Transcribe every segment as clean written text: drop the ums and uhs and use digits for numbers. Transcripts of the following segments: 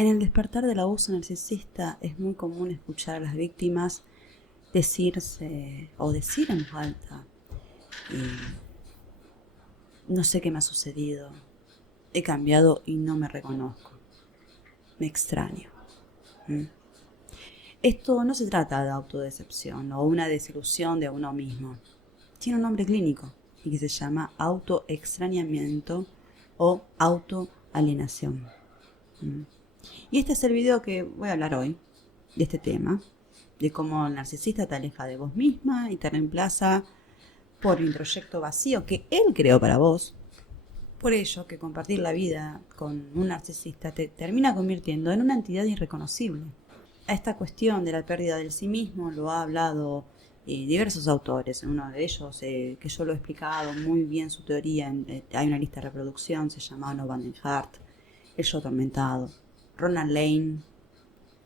En el despertar del abuso narcisista es muy común escuchar a las víctimas decirse o decir en voz alta, no sé qué me ha sucedido, he cambiado y no me reconozco, me extraño. Esto no se trata de autodecepción o una desilusión de uno mismo. Tiene un nombre clínico y que se llama autoextrañamiento o autoalienación. Y este es el video que voy a hablar hoy, de este tema, de cómo el narcisista te aleja de vos misma y te reemplaza por un introyecto vacío que él creó para vos. Por ello que compartir la vida con un narcisista te termina convirtiendo en una entidad irreconocible. A esta cuestión de la pérdida del sí mismo lo ha hablado diversos autores. En uno de ellos, que yo lo he explicado muy bien su teoría, hay una lista de reproducción, se llama Ono van den Hart, El Yo Atormentado, Ronald Lane,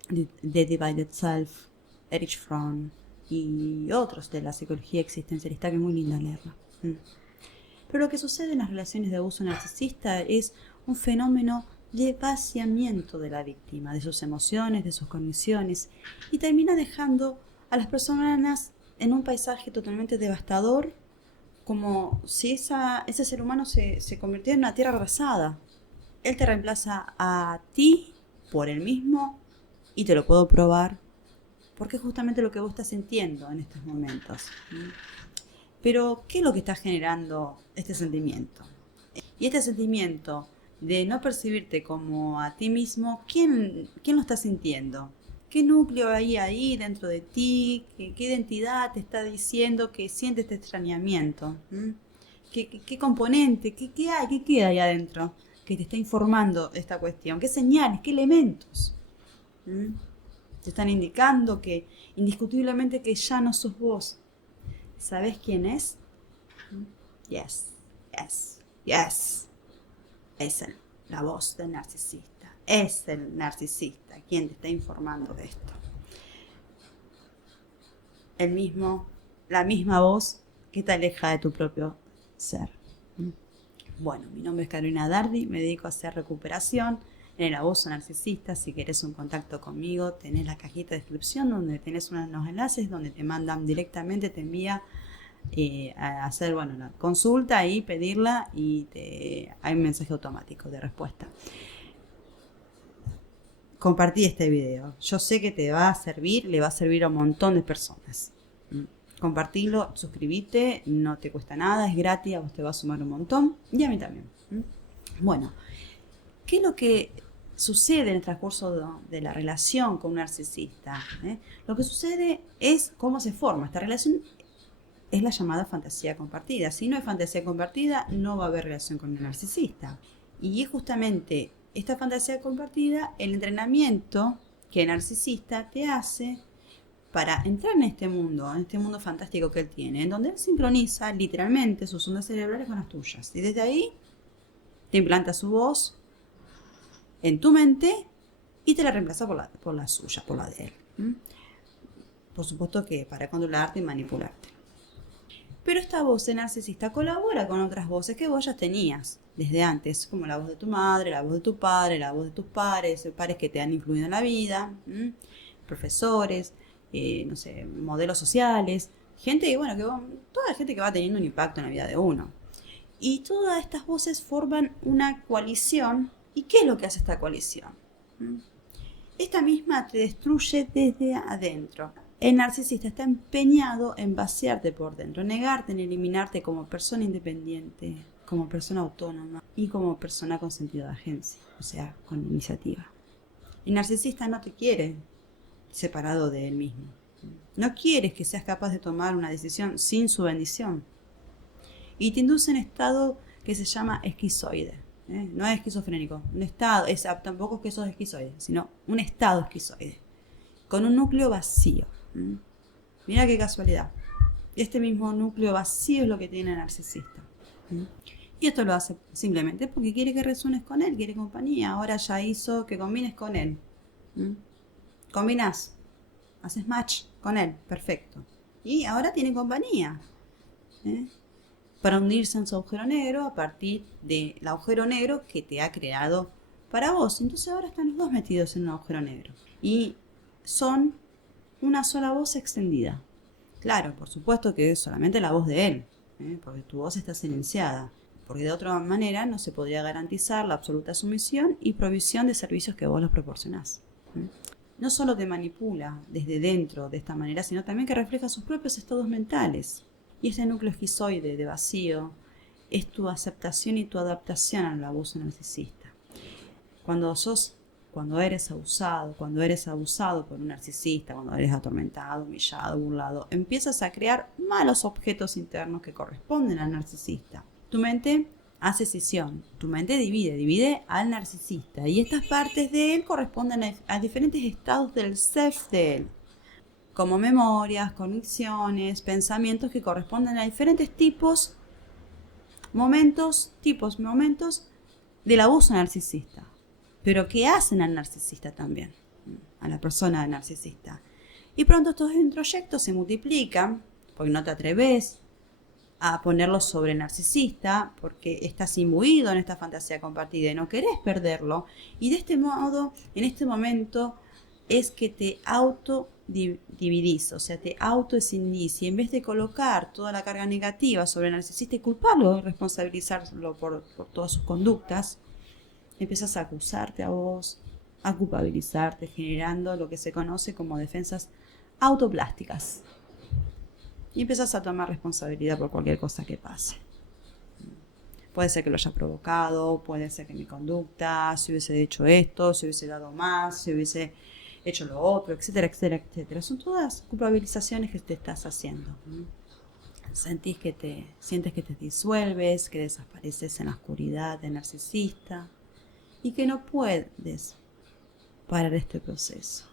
The Divided Self, Erich Fromm y otros de la psicología existencialista, que es muy linda leerla. Pero lo que sucede en las relaciones de abuso narcisista es un fenómeno de vaciamiento de la víctima, de sus emociones, de sus condiciones, y termina dejando a las personas en un paisaje totalmente devastador, como si ese ser humano se convirtiera en una tierra arrasada. Él te reemplaza a ti por él mismo, y te lo puedo probar, porque es justamente lo que vos estás sintiendo en estos momentos. Pero, ¿qué es lo que está generando este sentimiento? Y este sentimiento de no percibirte como a ti mismo, ¿quién lo está sintiendo? ¿Qué núcleo hay ahí dentro de ti? ¿Qué identidad te está diciendo que siente este extrañamiento? ¿Qué componente? ¿Qué hay? ¿Qué queda ahí adentro que te está informando esta cuestión? ¿Qué señales? ¿Qué elementos? Te están indicando que indiscutiblemente que ya no sos vos. ¿Sabés quién es? Yes. Es la voz del narcisista. Es el narcisista quien te está informando de esto. La misma voz que te aleja de tu propio ser. Bueno, mi nombre es Carolina Dardi, me dedico a hacer recuperación en el abuso narcisista. Si querés un contacto conmigo, tenés la cajita de descripción donde tenés unos enlaces donde te mandan directamente, te envía a hacer la consulta y pedirla, y hay un mensaje automático de respuesta. Compartí este video, yo sé que te va a servir, le va a servir a un montón de personas. Compartilo, suscribite, no te cuesta nada, es gratis, a vos te va a sumar un montón y a mí también. Bueno, ¿qué es lo que sucede en el transcurso de la relación con un narcisista? Lo que sucede es cómo se forma esta relación. Es la llamada fantasía compartida. Si no hay fantasía compartida, no va a haber relación con el narcisista. Y es justamente esta fantasía compartida el entrenamiento que el narcisista te hace para entrar en este mundo fantástico que él tiene, en donde él sincroniza literalmente sus ondas cerebrales con las tuyas. Y desde ahí te implanta su voz en tu mente y te la reemplaza por la suya, por la de él. Por supuesto que para controlarte y manipularte. Pero esta voz de narcisista colabora con otras voces que vos ya tenías desde antes, como la voz de tu madre, la voz de tu padre, la voz de tus pares que te han influido en la vida, profesores, modelos sociales, toda la gente que va teniendo un impacto en la vida de uno. Y todas estas voces forman una coalición. ¿Y qué es lo que hace esta coalición? Esta misma te destruye desde adentro. El narcisista está empeñado en vaciarte por dentro, en negarte, en eliminarte como persona independiente, como persona autónoma y como persona con sentido de agencia, o sea, con iniciativa. El narcisista no te quiere separado de él mismo. No quiere que seas capaz de tomar una decisión sin su bendición. Y te induce en estado que se llama esquizoide. No es esquizofrénico, un estado, tampoco es que sos esquizoide, sino un estado esquizoide, con un núcleo vacío. Mira qué casualidad. Este mismo núcleo vacío es lo que tiene el narcisista. Y esto lo hace simplemente porque quiere que resuenes con él, quiere compañía. Ahora ya hizo que combines con él. Combinás, haces match con él, perfecto. Y ahora tiene compañía. Para hundirse en su agujero negro a partir del agujero negro que te ha creado para vos. Entonces ahora están los dos metidos en un agujero negro. Y son una sola voz extendida. Claro, por supuesto que es solamente la voz de él, porque tu voz está silenciada. Porque de otra manera no se podría garantizar la absoluta sumisión y provisión de servicios que vos los proporcionás. No solo te manipula desde dentro de esta manera, sino también que refleja sus propios estados mentales. Y este núcleo esquizoide de vacío es tu aceptación y tu adaptación al abuso narcisista. Cuando eres abusado por un narcisista, cuando eres atormentado, humillado, burlado, empiezas a crear malos objetos internos que corresponden al narcisista. Tu mente hace escisión, tu mente divide al narcisista y estas partes de él corresponden a diferentes estados del self de él, como memorias, conexiones, pensamientos que corresponden a diferentes momentos del abuso narcisista, pero que hacen al narcisista también, a la persona narcisista. Y pronto estos introyectos se multiplican, porque no te atreves a ponerlo sobre el narcisista, porque estás imbuido en esta fantasía compartida y no querés perderlo. Y de este modo, en este momento, es que te autodividís, o sea, te autoescindís. Y en vez de colocar toda la carga negativa sobre el narcisista y culparlo, responsabilizarlo por todas sus conductas, empiezas a acusarte a vos, a culpabilizarte, generando lo que se conoce como defensas autoplásticas. Y empiezas a tomar responsabilidad por cualquier cosa que pase. Puede ser que lo haya provocado, puede ser que mi conducta, si hubiese hecho esto, si hubiese dado más, si hubiese hecho lo otro, etcétera, etcétera, etcétera. Son todas culpabilizaciones que te estás haciendo. Sientes que te disuelves, que desapareces en la oscuridad del narcisista y que no puedes parar este proceso.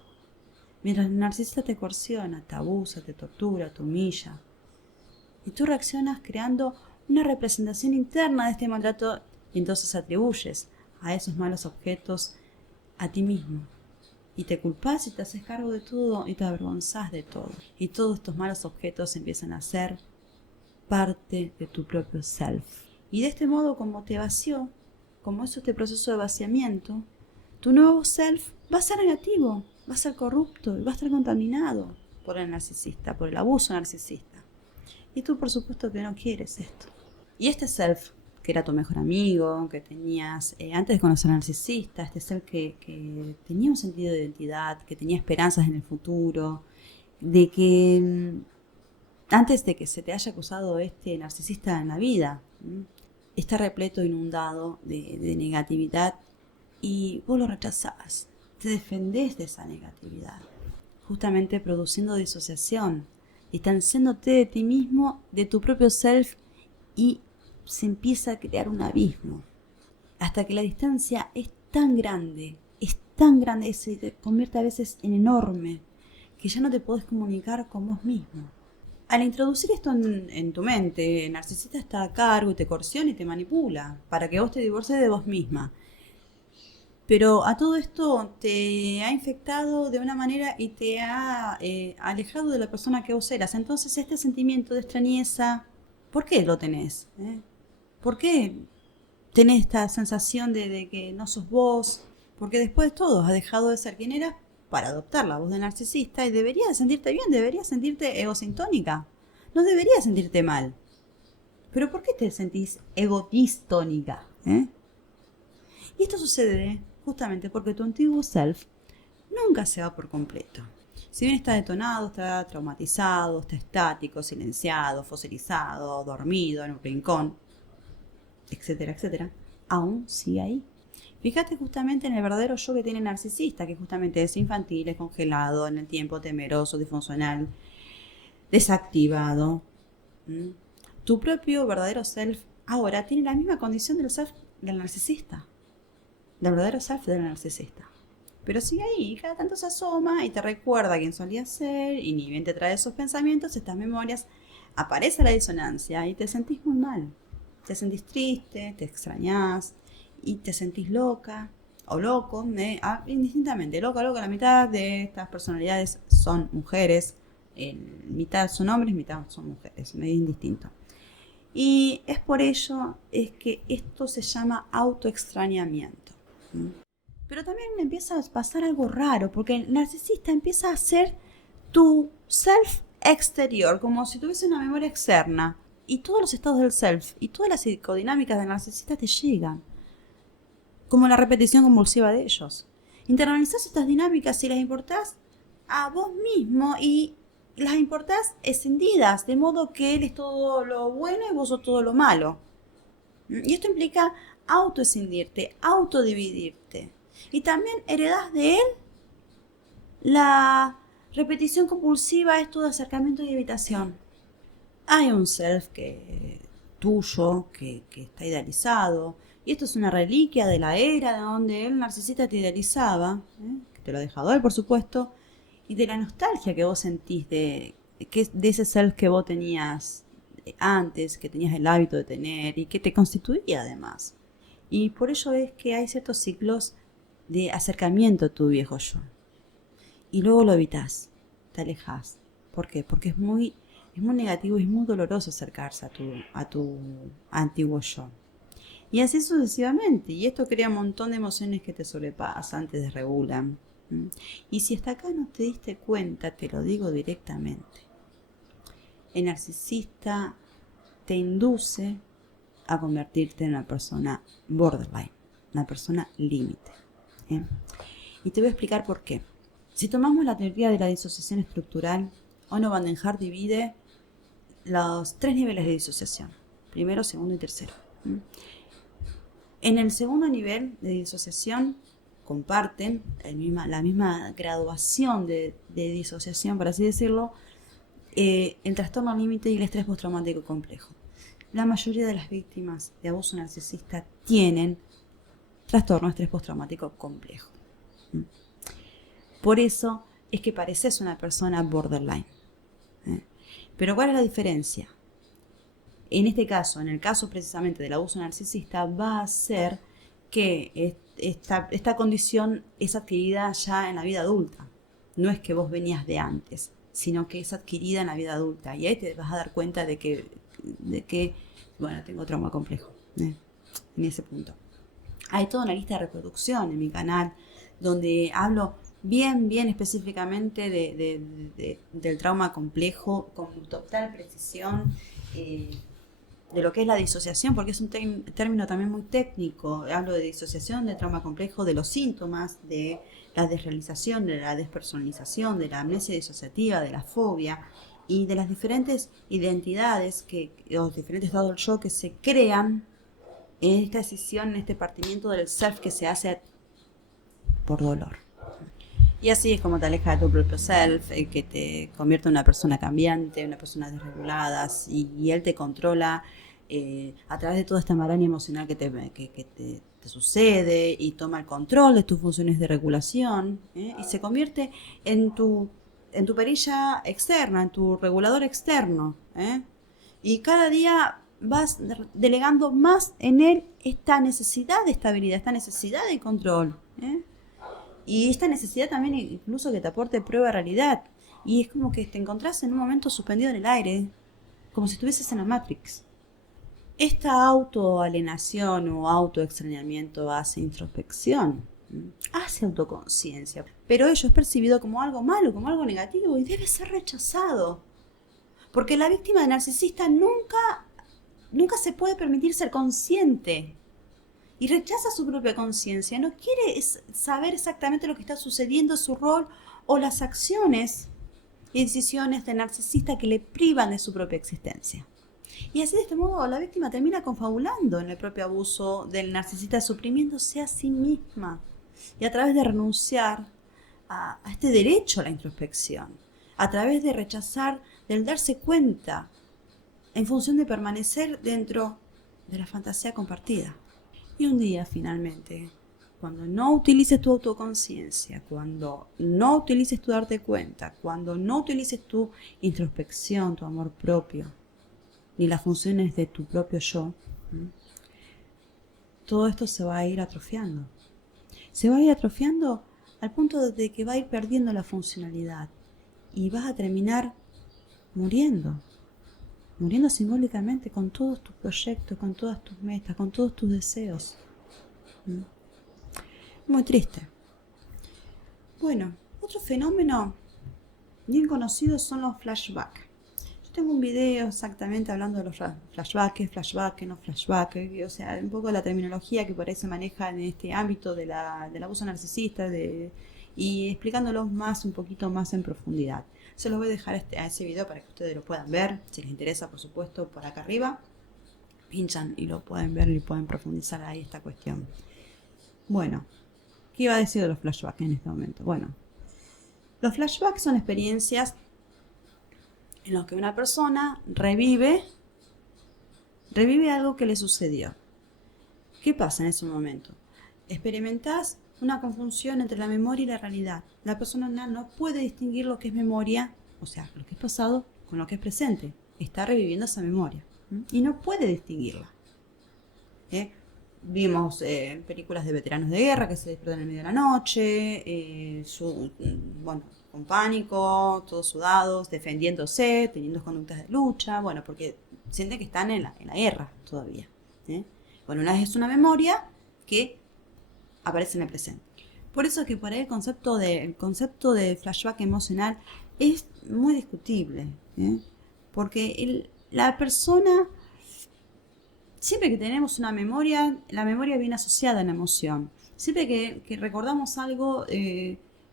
Mientras el narcisista te coerciona, te abusa, te tortura, te humilla. Y tú reaccionas creando una representación interna de este maltrato y entonces atribuyes a esos malos objetos a ti mismo. Y te culpas y te haces cargo de todo y te avergonzás de todo. Y todos estos malos objetos empiezan a ser parte de tu propio self. Y de este modo, como te vació, como es este proceso de vaciamiento, tu nuevo self va a ser negativo, va a ser corrupto y va a estar contaminado por el narcisista, por el abuso narcisista. Y tú, por supuesto, que no quieres esto. Y este self, que era tu mejor amigo, que tenías antes de conocer al narcisista, este self que tenía un sentido de identidad, que tenía esperanzas en el futuro, de que antes de que se te haya acusado este narcisista en la vida, está repleto, inundado de negatividad y vos lo rechazás, te defendés de esa negatividad, justamente produciendo disociación, distanciándote de ti mismo, de tu propio self y se empieza a crear un abismo, hasta que la distancia es tan grande, se te convierte a veces en enorme, que ya no te podés comunicar con vos mismo. Al introducir esto en tu mente, el narcisista está a cargo y te coerciona y te manipula para que vos te divorcies de vos misma. Pero a todo esto te ha infectado de una manera y te ha alejado de la persona que vos eras. Entonces este sentimiento de extrañeza, ¿por qué lo tenés? ¿Por qué tenés esta sensación de que no sos vos? Porque después de todo has dejado de ser quien eras para adoptar la voz del narcisista y deberías sentirte bien, deberías sentirte egosintónica. No deberías sentirte mal. ¿Pero por qué te sentís egodistónica? Y esto sucede justamente porque tu antiguo self nunca se va por completo. Si bien está detonado, está traumatizado, está estático, silenciado, fosilizado, dormido en un rincón, etcétera, etcétera, aún sigue ahí. Fíjate justamente en el verdadero yo que tiene el narcisista, que justamente es infantil, es congelado en el tiempo, temeroso, disfuncional, desactivado. Tu propio verdadero self ahora tiene la misma condición del self del narcisista, del verdadero self del narcisista. Pero sigue ahí, cada tanto se asoma y te recuerda quién solía ser y ni bien te trae esos pensamientos, estas memorias, aparece la disonancia y te sentís muy mal. Te sentís triste, te extrañás y te sentís loca o loco, indistintamente. Loca, la mitad de estas personalidades son mujeres, mitad son hombres, mitad son mujeres, es indistinto. Y es por ello es que esto se llama autoextrañamiento. Pero también empieza a pasar algo raro, porque el narcisista empieza a ser tu self exterior, como si tuviese una memoria externa. Y todos los estados del self y todas las psicodinámicas del narcisista te llegan, como la repetición compulsiva de ellos. Internalizás estas dinámicas y las importás a vos mismo y las importás escindidas, de modo que él es todo lo bueno y vos sos todo lo malo. Y esto implica autoescindirte, autodividirte. Y también heredás de él la repetición compulsiva, esto de acercamiento y evitación. Hay un self tuyo que está idealizado, y esto es una reliquia de la era donde el narcisista te idealizaba, que te lo ha dejado él, por supuesto, y de la nostalgia que vos sentís de ese self que vos tenías antes, que tenías el hábito de tener y que te constituía además. Y por ello es que hay ciertos ciclos de acercamiento a tu viejo yo. Y luego lo evitas, te alejas. ¿Por qué? Porque es muy negativo y es muy doloroso acercarse a tu antiguo yo. Y así sucesivamente. Y esto crea un montón de emociones que te sobrepasan, te desregulan. Y si hasta acá no te diste cuenta, te lo digo directamente. El narcisista te induce a convertirte en una persona borderline, una persona límite. Y te voy a explicar por qué. Si tomamos la teoría de la disociación estructural, Onno van den Hart divide los 3 niveles de disociación: primero, segundo y tercero. En el segundo nivel de disociación comparten la misma graduación de disociación, por así decirlo, el trastorno límite y el estrés postraumático complejo. La mayoría de las víctimas de abuso narcisista tienen trastorno de estrés postraumático complejo. Por eso es que pareces una persona borderline. Pero ¿cuál es la diferencia? En este caso, en el caso precisamente del abuso narcisista, va a ser que esta condición es adquirida ya en la vida adulta. No es que vos venías de antes, sino que es adquirida en la vida adulta. Y ahí te vas a dar cuenta de que bueno, tengo trauma complejo, en ese punto. Hay toda una lista de reproducción en mi canal donde hablo bien específicamente del trauma complejo con total precisión, de lo que es la disociación, porque es un término también muy técnico. Hablo de disociación, de trauma complejo, de los síntomas, de la desrealización, de la despersonalización, de la amnesia disociativa, de la fobia y de las diferentes identidades, los diferentes estados del yo que se crean en esta decisión, en este partimiento del self que se hace por dolor. Y así es como te alejas de tu propio self, que te convierte en una persona cambiante, una persona desregulada, y él te controla a través de toda esta maraña emocional que te sucede, y toma el control de tus funciones de regulación, y se convierte en tu perilla externa, en tu regulador externo. Y cada día vas delegando más en él esta necesidad de estabilidad, esta necesidad de control. Y esta necesidad también incluso que te aporte prueba de realidad. Y es como que te encontrás en un momento suspendido en el aire, como si estuvieses en la Matrix. Esta autoalienación o autoextrañamiento hace introspección, hace autoconciencia. Pero ello es percibido como algo malo, como algo negativo, y debe ser rechazado. Porque la víctima de narcisista nunca se puede permitir ser consciente. Y rechaza su propia conciencia, no quiere saber exactamente lo que está sucediendo, su rol o las acciones y decisiones del narcisista que le privan de su propia existencia. Y así, de este modo, la víctima termina confabulando en el propio abuso del narcisista, suprimiéndose a sí misma. Y a través de renunciar a este derecho a la introspección, a través de rechazar, del darse cuenta, en función de permanecer dentro de la fantasía compartida. Y un día, finalmente, cuando no utilices tu autoconciencia, cuando no utilices tu darte cuenta, cuando no utilices tu introspección, tu amor propio, ni las funciones de tu propio yo, todo esto se va a ir atrofiando. Se va a ir atrofiando al punto de que va a ir perdiendo la funcionalidad y vas a terminar muriendo simbólicamente con todos tus proyectos, con todas tus metas, con todos tus deseos. Muy triste. Bueno, otro fenómeno bien conocido son los flashbacks. Yo tengo un video exactamente hablando de los flashbacks, no flashbacks, o sea, un poco la terminología que por ahí se maneja en este ámbito del abuso narcisista y explicándolos un poquito más en profundidad. Se los voy a dejar a ese video para que ustedes lo puedan ver. Si les interesa, por supuesto, por acá arriba. Pinchan y lo pueden ver y pueden profundizar ahí esta cuestión. Bueno, ¿qué iba a decir de los flashbacks en este momento? Bueno, los flashbacks son experiencias en las que una persona revive algo que le sucedió. ¿Qué pasa en ese momento? Experimentás una confusión entre la memoria y la realidad. La persona no puede distinguir lo que es memoria, o sea, lo que es pasado, con lo que es presente. Está reviviendo esa memoria y no puede distinguirla. Vimos películas de veteranos de guerra que se despiertan en el medio de la noche, con pánico, todos sudados, defendiéndose, teniendo conductas de lucha, porque sienten que están en la guerra todavía. Una vez es una memoria que aparece en el presente. Por eso es que por ahí el concepto de flashback emocional es muy discutible, porque la persona, siempre que tenemos una memoria, la memoria viene asociada a la emoción. Siempre que recordamos algo,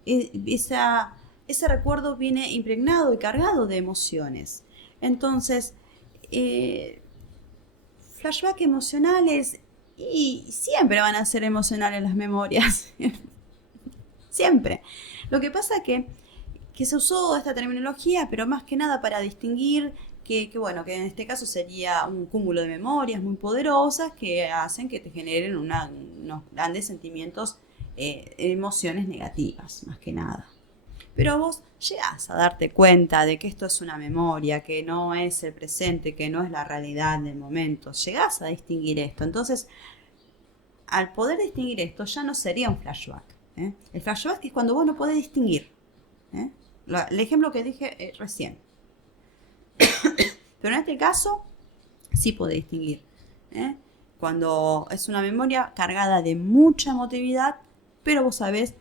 ese recuerdo viene impregnado y cargado de emociones. Entonces, flashback emocionales, y siempre van a ser emocionales las memorias. Siempre. Lo que pasa es que se usó esta terminología, pero más que nada para distinguir que en este caso sería un cúmulo de memorias muy poderosas que hacen que te generen unos grandes sentimientos, emociones negativas, más que nada. Pero vos llegás a darte cuenta de que esto es una memoria, que no es el presente, que no es la realidad del momento. Llegás a distinguir esto. Entonces, al poder distinguir esto, ya no sería un flashback. El flashback es cuando vos no podés distinguir. El ejemplo que dije recién. Pero en este caso, sí podés distinguir. Cuando es una memoria cargada de mucha emotividad, pero vos sabés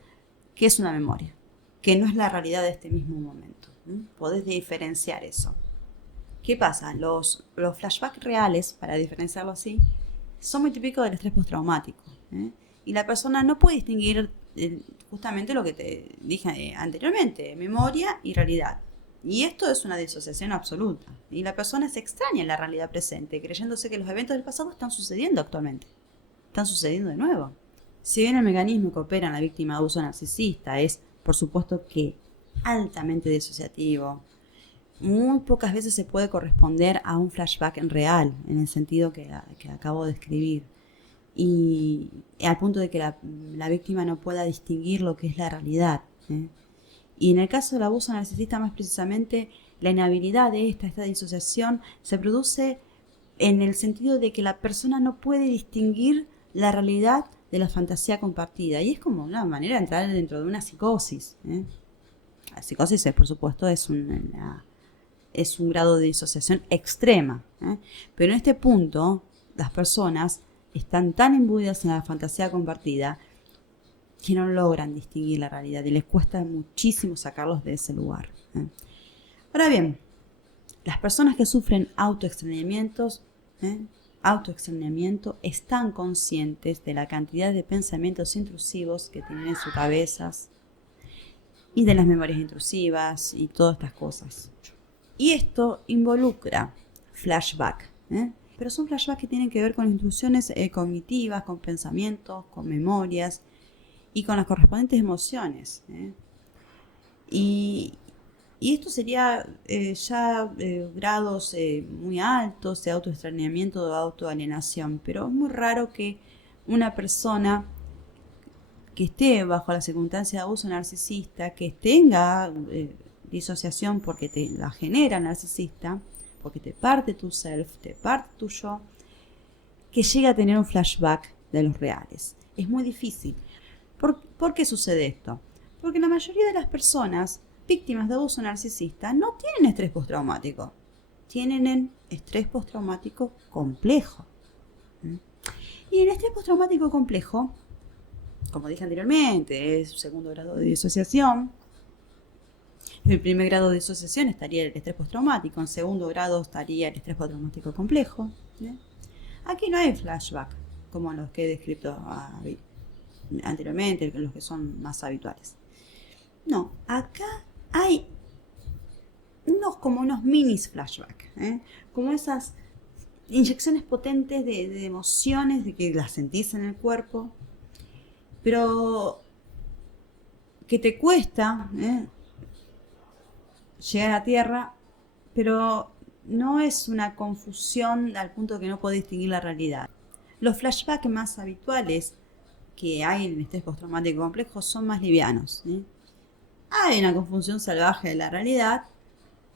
que es una memoria, que no es la realidad de este mismo momento. Podés diferenciar eso. ¿Qué pasa? Los flashbacks reales, para diferenciarlo así, son muy típicos del estrés postraumático. Y la persona no puede distinguir justamente lo que te dije anteriormente, memoria y realidad. Y esto es una disociación absoluta. Y la persona se extraña en la realidad presente, creyéndose que los eventos del pasado están sucediendo actualmente. Están sucediendo de nuevo. Si bien el mecanismo que opera en la víctima de abuso narcisista es, por supuesto, que altamente disociativo, muy pocas veces se puede corresponder a un flashback en real, en el sentido que acabo de describir. Y al punto de que la víctima no pueda distinguir lo que es la realidad. Y en el caso del abuso narcisista, más precisamente, la inhabilidad de esta disociación se produce en el sentido de que la persona no puede distinguir la realidad de la fantasía compartida. Y es como una manera de entrar dentro de una psicosis. La psicosis, por supuesto, es un grado de disociación extrema. Pero en este punto, las personas están tan imbuidas en la fantasía compartida que no logran distinguir la realidad y les cuesta muchísimo sacarlos de ese lugar. Ahora bien, las personas que sufren autoextrañamiento están conscientes de la cantidad de pensamientos intrusivos que tienen en sus cabezas y de las memorias intrusivas y todas estas cosas. Y esto involucra flashback, pero son flashbacks que tienen que ver con intrusiones cognitivas, con pensamientos, con memorias y con las correspondientes emociones. Y esto sería grados muy altos de autoextrañamiento o autoalienación, pero es muy raro que una persona que esté bajo la circunstancia de abuso narcisista, que tenga disociación porque te la genera narcisista, porque te parte tu self, te parte tu yo, que llegue a tener un flashback de los reales. Es muy difícil. ¿Por qué sucede esto? Porque la mayoría de las personas víctimas de abuso narcisista no tienen estrés postraumático, tienen estrés postraumático complejo. Y el estrés postraumático complejo, como dije anteriormente, es segundo grado de disociación. En el primer grado de disociación estaría el estrés postraumático, en segundo grado estaría el estrés postraumático complejo. Aquí no hay flashback, como los que he descrito anteriormente, los que son más habituales. No, acá hay como unos minis flashback, como esas inyecciones potentes de emociones, de que las sentís en el cuerpo, pero que te cuesta llegar a tierra, pero no es una confusión al punto de que no podés distinguir la realidad. Los flashbacks más habituales que hay en el estrés postraumático complejo son más livianos. Hay una confusión salvaje de la realidad,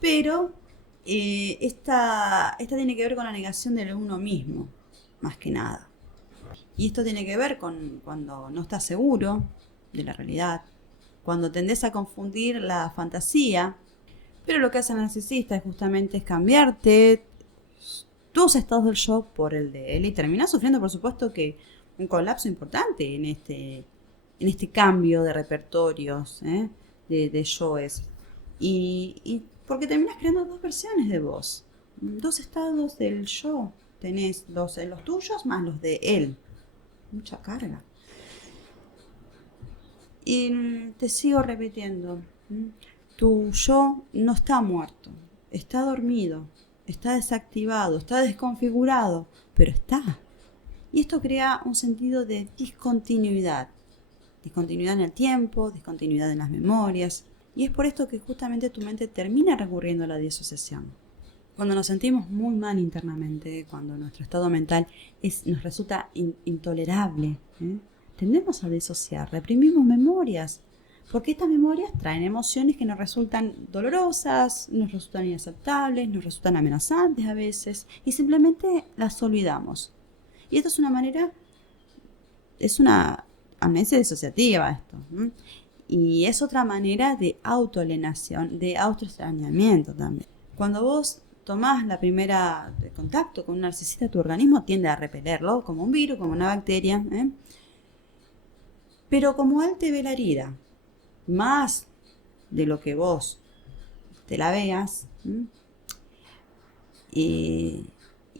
pero esta tiene que ver con la negación de uno mismo, más que nada. Y esto tiene que ver con cuando no estás seguro de la realidad, cuando tendés a confundir la fantasía, pero lo que hace el narcisista es justamente cambiarte tus estados del yo por el de él y terminás sufriendo, por supuesto, que un colapso importante en este cambio de repertorios, de yoes. Y porque terminas creando dos versiones de vos, dos estados del yo. Tenés los tuyos más los de él. Mucha carga. Y te sigo repitiendo. Tu yo no está muerto. Está dormido. Está desactivado. Está desconfigurado. Pero está. Y esto crea un sentido de discontinuidad. Discontinuidad en el tiempo, discontinuidad en las memorias. Y es por esto que justamente tu mente termina recurriendo a la disociación. Cuando nos sentimos muy mal internamente, cuando nuestro estado mental nos resulta intolerable, tendemos a disociar, reprimimos memorias, porque estas memorias traen emociones que nos resultan dolorosas, nos resultan inaceptables, nos resultan amenazantes a veces, y simplemente las olvidamos. Y esto es una amnesia disociativa esto. Y es otra manera de autoalienación, de autoextrañamiento también. Cuando vos tomás la primera contacto con un narcisista, tu organismo tiende a repelerlo como un virus, como una bacteria. Pero como él te ve la herida, más de lo que vos te la veas, y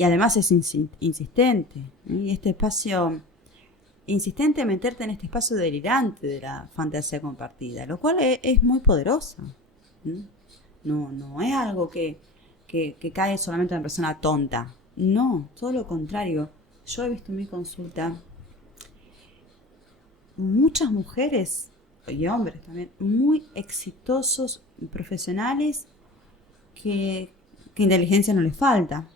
además es insistente. Y este espacio insistente en meterte en este espacio delirante de la fantasía compartida, lo cual es muy poderosa. No es algo que cae solamente en una persona tonta. No, todo lo contrario. Yo he visto en mi consulta muchas mujeres y hombres también muy exitosos profesionales que inteligencia no les falta.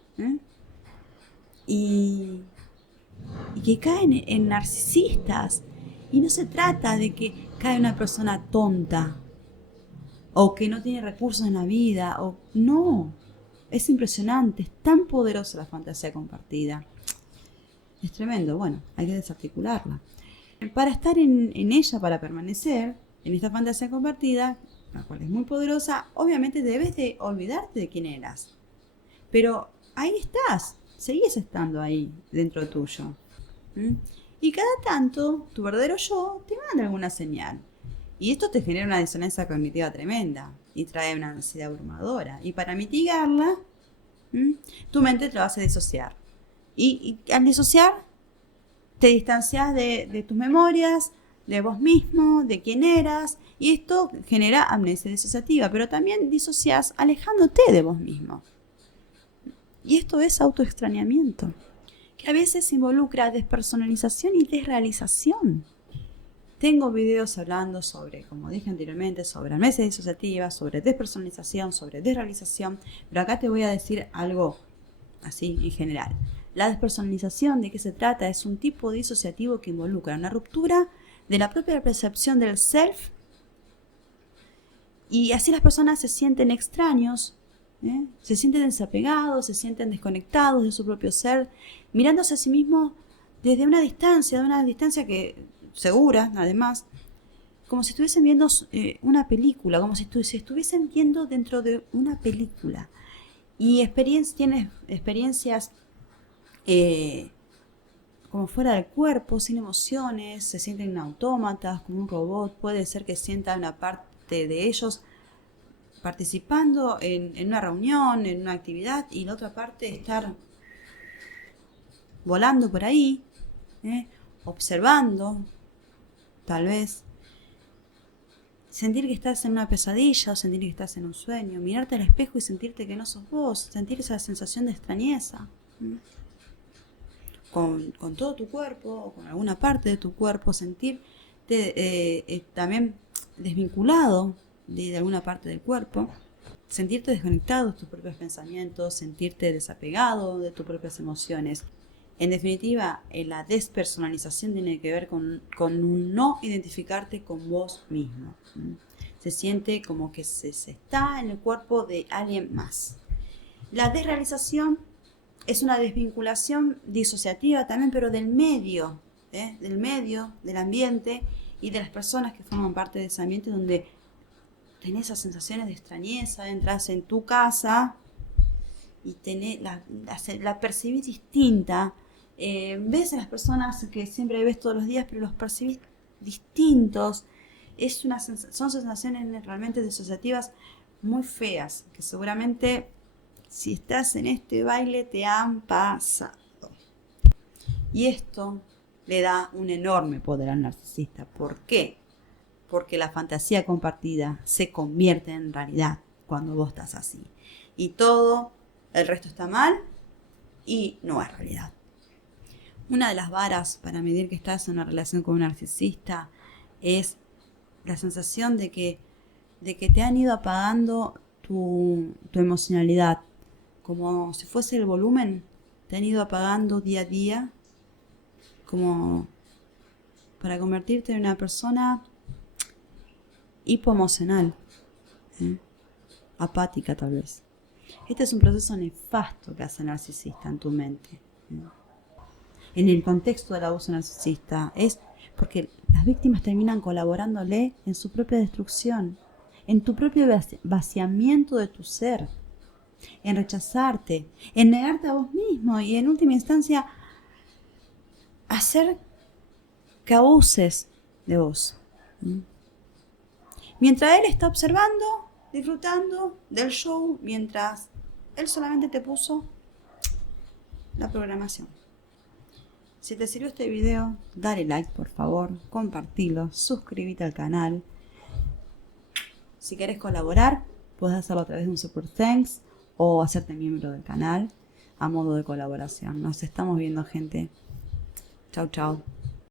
Y que caen en narcisistas. Y no se trata de que cae una persona tonta o que no tiene recursos en la vida. No, es impresionante, es tan poderosa la fantasía compartida. Es tremendo, bueno, hay que desarticularla. Para estar en ella, para permanecer en esta fantasía compartida, la cual es muy poderosa, obviamente debes de olvidarte de quién eras. Pero ahí estás, seguís estando ahí dentro tuyo. Y cada tanto tu verdadero yo te manda alguna señal. Y esto te genera una disonancia cognitiva tremenda y trae una ansiedad abrumadora. Y para mitigarla, tu mente te lo hace disociar. Y al disociar, te distancias de tus memorias, de vos mismo, de quién eras. Y esto genera amnesia disociativa, pero también disocias alejándote de vos mismo. Y esto es autoextrañamiento, que a veces involucra despersonalización y desrealización. Tengo videos hablando sobre, como dije anteriormente, sobre amnesia disociativa, sobre despersonalización, sobre desrealización, pero acá te voy a decir algo así en general. La despersonalización, ¿de qué se trata? Es un tipo disociativo que involucra una ruptura de la propia percepción del self, y así las personas se sienten extraños, se sienten desapegados, se sienten desconectados de su propio ser, mirándose a sí mismos desde una distancia que segura, además, como si estuviesen viendo una película, como si estuviesen viendo dentro de una película. Y tienen experiencias, como fuera del cuerpo, sin emociones, se sienten autómatas, como un robot. Puede ser que sientan una parte de ellos participando en una reunión, en una actividad, y la otra parte estar volando por ahí, observando, tal vez. Sentir que estás en una pesadilla o sentir que estás en un sueño. Mirarte al espejo y sentirte que no sos vos. Sentir esa sensación de extrañeza. Con todo tu cuerpo o con alguna parte de tu cuerpo. Sentirte también desvinculado de alguna parte del cuerpo. Sentirte desconectado de tus propios pensamientos. Sentirte desapegado de tus propias emociones. En definitiva, la despersonalización tiene que ver con un no identificarte con vos mismo. Se siente como que se está en el cuerpo de alguien más. La desrealización es una desvinculación disociativa también, pero del medio, del ambiente y de las personas que forman parte de ese ambiente, donde tenés esas sensaciones de extrañeza, entras en tu casa y la percibís distinta. Ves a las personas que siempre ves todos los días, pero los percibís distintos. Son sensaciones realmente disociativas muy feas, que seguramente si estás en este baile te han pasado. Y esto le da un enorme poder al narcisista. ¿Por qué? Porque la fantasía compartida se convierte en realidad cuando vos estás así. Y todo el resto está mal y no es realidad. Una de las varas para medir que estás en una relación con un narcisista es la sensación de que te han ido apagando tu emocionalidad. Como si fuese el volumen, te han ido apagando día a día, como para convertirte en una persona hipoemocional, apática tal vez. Este es un proceso nefasto que hace el narcisista en tu mente. En el contexto del abuso narcisista, es porque las víctimas terminan colaborándole en su propia destrucción, en tu propio vaciamiento de tu ser, en rechazarte, en negarte a vos mismo y en última instancia hacer que abuses de vos. Mientras él está observando, disfrutando del show, mientras él solamente te puso la programación. Si te sirvió este video, dale like por favor, compartilo, suscríbete al canal. Si querés colaborar, puedes hacerlo a través de un Super Thanks o hacerte miembro del canal a modo de colaboración. Nos estamos viendo, gente. Chau, chau.